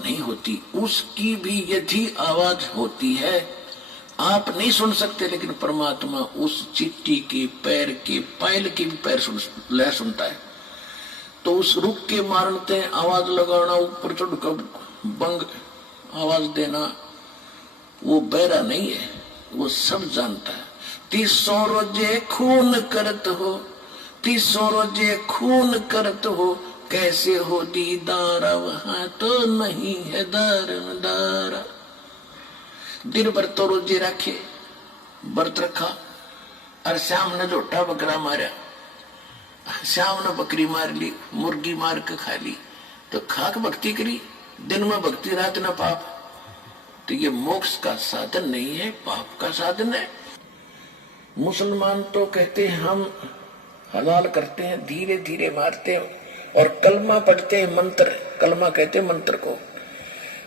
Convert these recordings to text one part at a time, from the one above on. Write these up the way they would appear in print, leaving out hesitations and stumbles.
नहीं होती, उसकी भी यदि आवाज होती है आप नहीं सुन सकते, लेकिन परमात्मा उस चिट्ठी के पैर के पायल की भी पैर लय सुनता है। तो उस रुख के मारते आवाज लगाना, ऊपर चढ़ कर बंग आवाज देना, वो बहरा नहीं है, वो सब जानता है। 300 रोजे खून करत हो, 300 रोजे खून करत हो, कैसे हो दीदारा, वहां तो नहीं है दारा। दिन भर तो रोजे रखे, व्रत रखा, और शाम ने झोटा बकरा मारा, शाम ने बकरी मार ली, मुर्गी मार के खा ली, तो खाक भक्ति करी, दिन में भक्ति रात न पाप। तो ये मोक्ष का साधन नहीं है, पाप का साधन है। मुसलमान तो कहते हैं हम हलाल करते हैं, धीरे धीरे मारते हैं, और कलमा पढ़ते हैं, मंत्र, कलमा कहते हैं मंत्र को,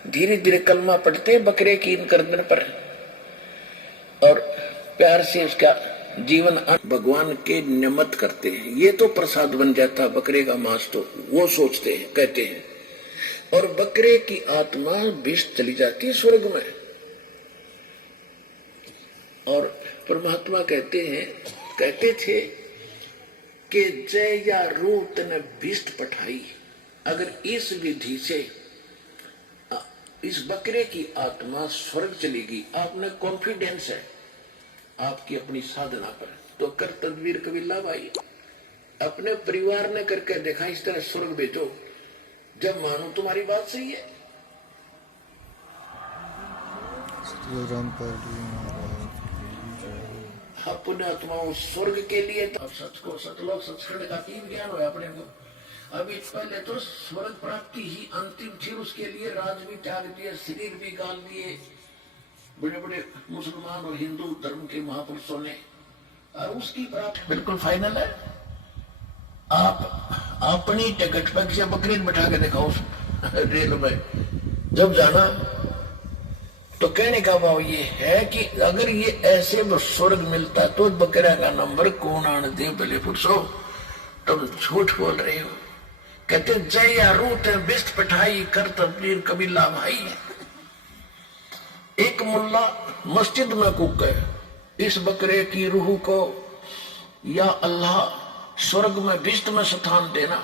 धीरे धीरे कलमा पढ़ते हैं बकरे की इन गर्दन पर, और प्यार से उसका जीवन भगवान के नियमित करते हैं। ये तो प्रसाद बन जाता बकरे का मांस, तो वो सोचते हैं, कहते हैं। और बकरे की आत्मा विष चली जाती है स्वर्ग में। और परमात्मा कहते थे कि जय या रूत ने भिष्ट पठाई। अगर इस विधि से इस बकरे की आत्मा स्वर्ग चलेगी, आपने कॉन्फिडेंस है आपकी अपनी साधना पर, तो कर तदबीर कबीला भाई। अपने परिवार ने करके देखा, इस तरह स्वर्ग भेजो, जब मानो तुम्हारी बात सही है। अपने आत्माओं स्वर्ग के लिए तो सच को सतलोक सचखंड का तीन ज्ञान हो अपने को। अभी पहले तो स्वर्ग प्राप्ति ही अंतिम थी, उसके लिए राज भी त्याग दिए, शरीर भी गाल दिए बड़े बड़े मुसलमान और हिंदू धर्म के महापुरुषों ने, और उसकी प्राप्ति बिल्कुल फाइनल है। आप अपनी टिकट पर किसी बकरी बैठा के दिखाओ रेल में, जब जाना तो कहने का भाव ये है कि अगर ये ऐसे स्वर्ग मिलता तो बकरा का नंबर कौन आने दे, भले पुरुषो तुम झूठ बोल रहे हो। कहते जय या रूत बिस्ट पठाई, कर तबलीर कबीला भाई। एक मुल्ला मस्जिद में कूके, इस बकरे की रूह को या अल्लाह स्वर्ग में बिस्ट में स्थान देना।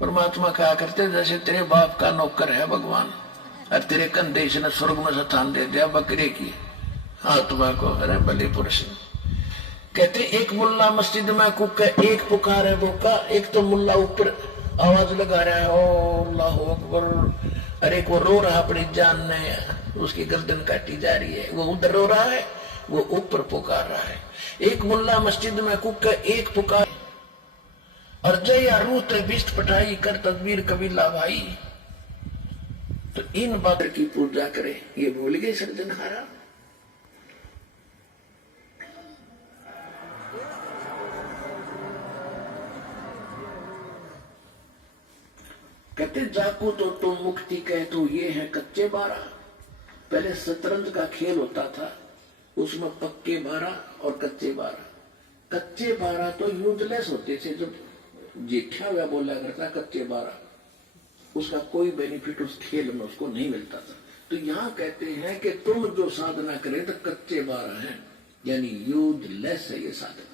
परमात्मा कहा करते जैसे तेरे बाप का नौकर है भगवान, और तेरे कंधे इसने स्वर्ग में स्थान दे दिया बकरे की आत्मा को। अरे भले पुरुष। कहते एक मुल्ला मस्जिद में कुक, एक पुकार है भूखा, एक तो मुल्ला ऊपर आवाज लगा रहा है, ओ अल्लाह अकबर। अरे को रो रहा अपनी जान ने, उसकी गर्दन काटी जा रही है, वो उधर रो रहा है, वो ऊपर पुकार रहा है। एक मुल्ला मस्जिद में कुक, एक पुकार, और जय या रूत बिस्ट पठाई, कर तदबीर कबीला भाई। तो इन बातों की पूजा करें, ये भूल गए सर्जनहारा। कहते जाको तो तुम मुक्ति कह, तो ये है कच्चे 12। पहले शतरंज का खेल होता था, उसमें पक्के 12 और कच्चे 12। कच्चे 12 तो यूजलेस होते थे, जब जेठा हुआ बोला करता कच्चे 12, उसका कोई बेनिफिट उस खेल में उसको नहीं मिलता था। तो यहाँ कहते हैं कि तुम जो साधना करें तो कच्चे 12 हैं, यानी यूजलेस है ये साधना।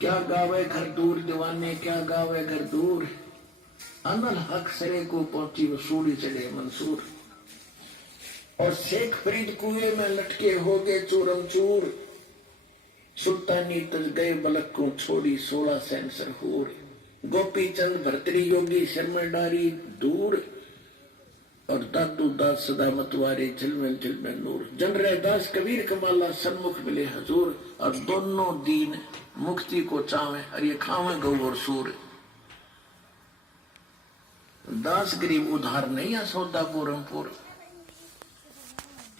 क्या गावे घर दूर दीवाने, क्या गावे घर दूर, अनल हक सरे को पहुंची वसूली चढ़े मंसूर। और शेख फरीद कुएं में लटके हो गए चूरम चूर, सुल्तानी तज गए बलक को छोड़ी 16 सेंसर होर। गोपी चंद भरतरी योगी शर्मा डारी दूर, और दादू दास सदा मतवारे झिलमिल नूर। जन रह दास कबीर कमाला सन्मुख मिले हजूर, और दोनों दीन मुक्ति को चावे, और ये खावे गौ और सूर। दास गरीब उधार नहीं है सौदा पूरमपुर।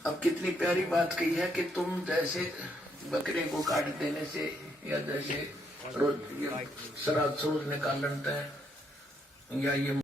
अब कितनी प्यारी बात कही है कि तुम जैसे बकरे को काट देने से, या जैसे रोज श्राद्ध सूद निकाल लेते हैं, या ये